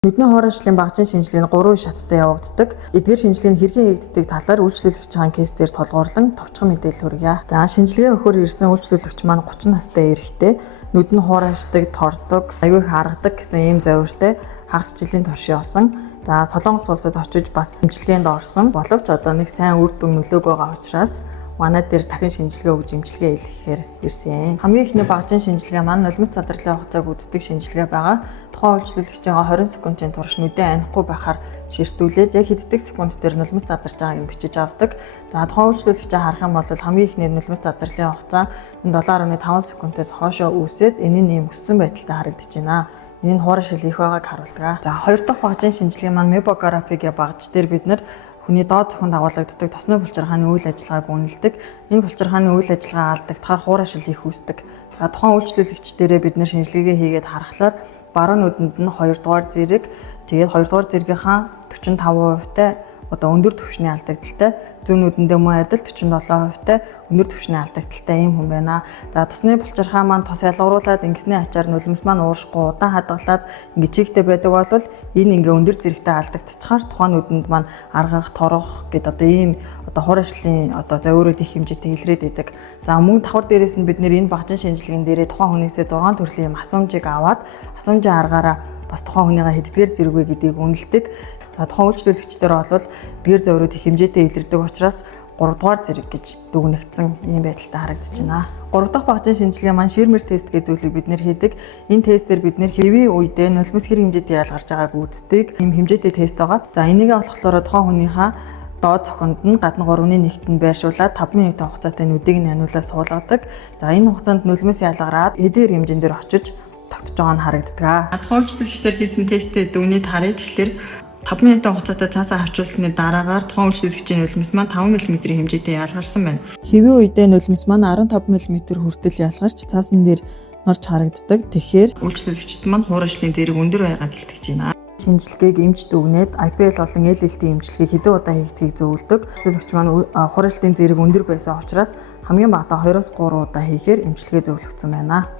Нүдний хуурайшлын багжийн шинжилгээ нь 3 шаттай явагддаг. Эдгээр шинжилгээ нь хэрхэн хийгддэг талаар үйлчлүүлэгч хаан кейс дээр тулгуурлан товчхон мэдээлэл хүргье. За шинжилгээ өгөхөөр ирсэн үйлчлүүлэгч маань 30 настай эрэгтэй, нүд нь хуурайшдаг, тордог, аюул харгадаг гэсэн ийм завиртай хагас жилийн турш явсан. За Солонгос улсад очиж бас шинжилгээнд орсон. Боловч одоо нэг сайн үр дүн нөлөөг байгаа учраас манай дээр дахин шинжилгээ өгж эмчилгээ хийхээр ирсэн. Хамгийн ихний багжийн шинжилгээ маань нулимс задралын хугацааг үздэг шинжилгээ байгаа. Тухайн үйлчлүүлэгчийн 20 секундын турш нүдэн анихгүй байхаар ширтүүлээд яг хэддэг секунд дээр нулимс задарч байгааг бичиж авдаг. За тухайн үйлчлүүлэгчээ харах юм бол хамгийн ихний нулимс задралын хугацаа 7.5 секундээс хоошоо үүсээд энэ нь ийм өссөн байдалтай харагдаж байна. Энэ нь хуурай шил их байгааг харуулдаг. За хоёр дахь багжийн шинжилгээ маань мебографигийн багж дээр бид нар хүний доод цохинд агуулгаддаг тосны булчирхааны үйл ажиллагааг үнэлдэг. Энэ булчирхааны үйл ажиллагаа алдагдахаар хуурай шил их үүсдэг. За тухайн үйлчлүүлэгч дээрээ бид нэр шинжилгээ хийгээд харахаар баруун нүдэнд нь 2 дугаар зэрэг, тэгээд 2 дугаар зэргийнхаа 45%-тай одоо өндөр түвшний алдагдaltaй, зүүн нүдэндээ мөн адил 47%-тай өндөр түвшний алдагдaltaй ийм хүн байна. За тосны булчирхаа маань тос ялгаруулад ингэсний ачаар нулимс маань ууршихгүй удаан хадгалаад ингэ чигтэй байдаг бол энэ ингээ өндөр зэрэгтэй алдагдчихаар тухайн нүдэнд маань аргах, торох гэд одоо ийм одоо хуурайшлын одоо завирууд их хэмжээтэй илрээд байдаг. За мөн давхар дээрээс нь бид нэр энэ багжийн шинжилгээнд дээрээ тухайн хүнээсээ 6 төрлийн юм асуумжийг аваад асуумжийн аргаараа бас тухайн хүнийгээ хэддгээр зэрэг вэ гэдгийг үнэлдэг. За тухайн үйлчлүүлэгчдэр бол эдгээр завирууд их хэмжээтэй илэрдэг учраас 3 дугаар зэрэг гэж дүгнэгдсэн ийм байдалтай харагдаж байна. 3 дахь багжийн шинжилгээ маань Schirmer тест гэж зүйлийг бид нэр хийдэг. Энэ тестээр бид нэр хэвийн үедээ нулимс хэр хэмжээтэй ялгарч байгааг үздэг. Ийм хэмжээтэй тест байгаа. За энийг болохоор тухайн хүнийхээ доод цохинд нь гадна 3.1-т нь байршуулад 5 минутын хугацаатай нүдийг нануулаад суулгадаг. За энэ хугацаанд нулимс ялгараад эдгээр хэмжээнд дээр очиж тогтож байгаа нь харагддаг. Тухайн үйлчлүүлэгчдэр хийсэн тесттэй дүгнээд харъя. Тэгэхээр 5 минутын хугацаатай цаасаа хавчуулсны дараагаар тухайн үйлчлүүлэгчийн нулимс маань 5 мм-ийн хэмжээтэй ялгарсан байна. Хэвийн үедээ нулимс маань 15 мм хүртэл ялгарч цаасан дээр норж харагддаг. Тэгэхээр үйлчлүүлэгчд маань хуурайшлын зэрэг өндөр байгааг илтгэж байна. Шинжилгээг эмч дүгнээд IPL болон LLT эмчилгээг хэдэн удаа хийгдгийг зөвлөдөг. Үйлчлүүлэгч маань хуурайшлын зэрэг өндөр байсан учраас хамгийн багадаа 2-3 удаа хийхээр эмчилгээ зөвлөгдсөн байна.